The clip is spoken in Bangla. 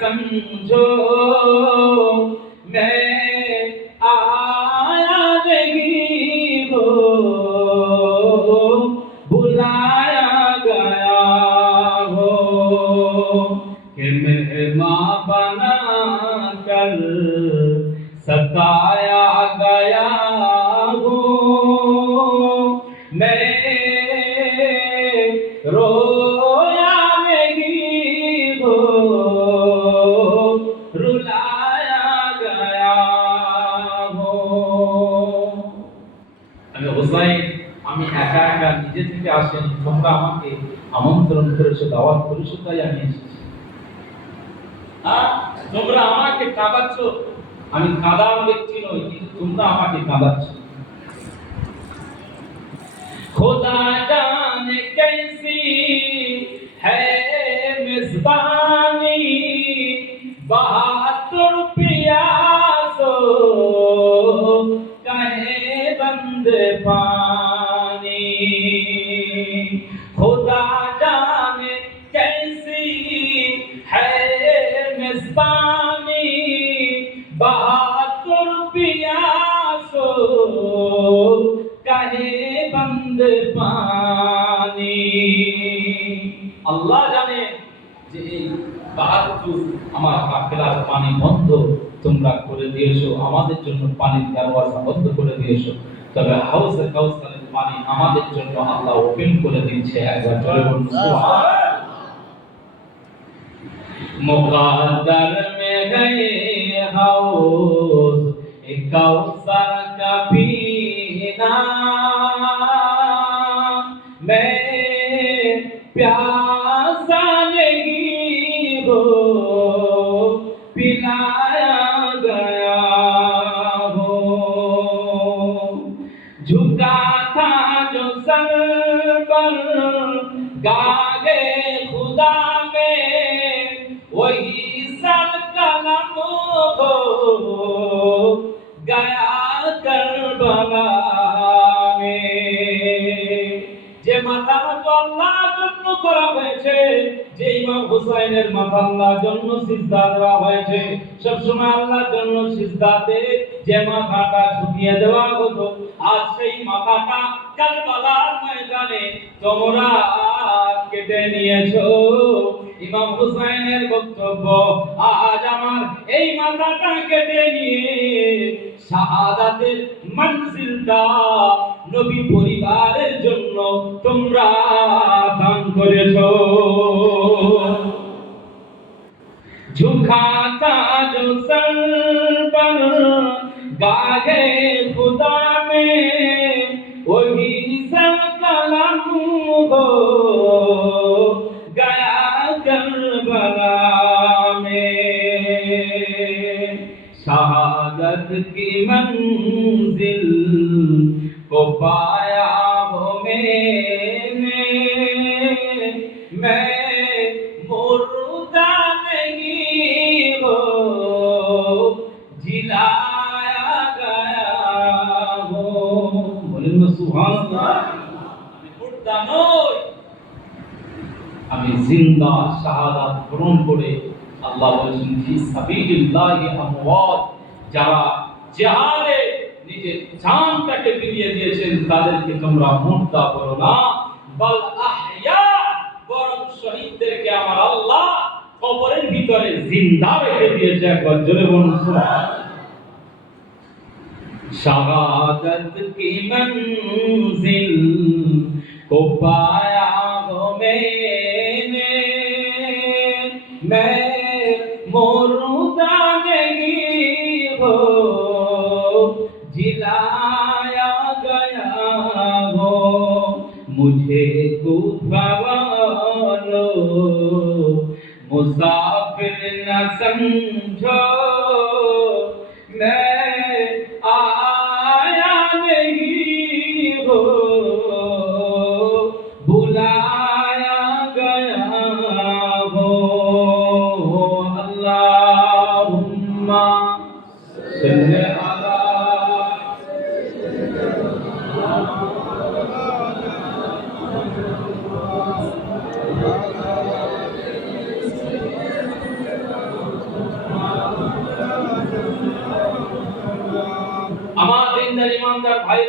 समझो मैं आया नहीं हो, बुलाया गया हो कि मेहमान बना कर सताया गया हो। मैं रोया नहीं हो, रुलाया गया हो। আমি হুসাইন, আমি একা একা নিজে থেকে আসেন, তোমরা আমাকে আমন্ত্রণ করেছো, দাওয়াত করেছো, তাই আমি এসেছি। তোমরা আমাকে কাঁদাচ্ছ, আমি কাঁদার ব্যক্তি নই, কিন্তু তোমরা আমাকে কাঁদাচ্ছ। खुदा जाने कैसी है मेजबानी, बहादुर प्यासो कहे बंद पानी। खुदा जाने कैसी है मेजबानी, बहादुर प्यासो कहे बंद पानी। আল্লাহ জানে যে এই বাহাদুর আমার কাফেলার পানি বন্ধ তোমরা করে দিয়েছো, আমাদের জন্য পানির দরওয়াজা বন্ধ করে দিয়েছো, তবে হাউজে কাউসারের পানি আমাদের জন্য আল্লাহ ওপেন করে দিচ্ছে। একবার জোরে বলুন সুবহানাল্লাহ। मुक़द्दर में गए हाउस काउसर का पीना, मैं प्यासा नहीं हो, पिलाया गया हो। झुका था जो सर पर गागे खुदा में, वही सर कलम हो गया करबला में। যে মাথাটা আল্লাহর জন্য করা হয়েছে, যে ইমাম হুসাইনের মাথা আল্লাহর জন্য সিজদা দেওয়া হয়েছে, সব সময় আল্লাহর জন্য সিজদাতে যে মাথাটা ঝুঁকিয়ে দেওয়া হতো, আজ সেই মাথাটা কারবালার ময়দানে তোমরা কেটে নিয়েছো। ইমাম হুসাইনের বক্তব্য, আজ আমার এই মাথাটা কেটে নিয়ে শাহাদাতের মঞ্জিলটা নবী পরিবারের জন্য তোমরা দান করেছো। ঝুঁকা था जो सर पर गागे खुदा में, वही सर कलम हो गया करबला में। शहादत की मंजिल को पाया हो मैंने, मैं मुर्दा नहीं हो, जिलाया गया हो। बोलें ना सुभान अल्लाह। আমি মুর্দা নই, আমি জিন্দা, শাহাদাত গ্রহণ করে আল্লাহ বলেছেন ফি সাবিলিল্লাহি আমওয়াত, যারা জিহাদে নিজের জানটাকে বিলিয়ে দিয়েছেন তাদেরকে তোমরা মুর্দা বলো না, বল আহইয়া, বরং শহীদদেরকে আমার আল্লাহ কবরের ভিতরে জিন্দা রেখে দিয়েছে। একবার জোরে বলুন সুবহানাল্লাহ। শাহাদাত কি মঞ্জিল को पाया हो मैंने, मैं मुर्दा नहीं हो, जिलाया गया हो। मुझे कूफा वालो मुसाफिर न समझो, मैं आया नहीं हो, बुलाया गया हो। अल्लाहुम्मा सल्ली अला দিনদার ইমানদার ভাইরা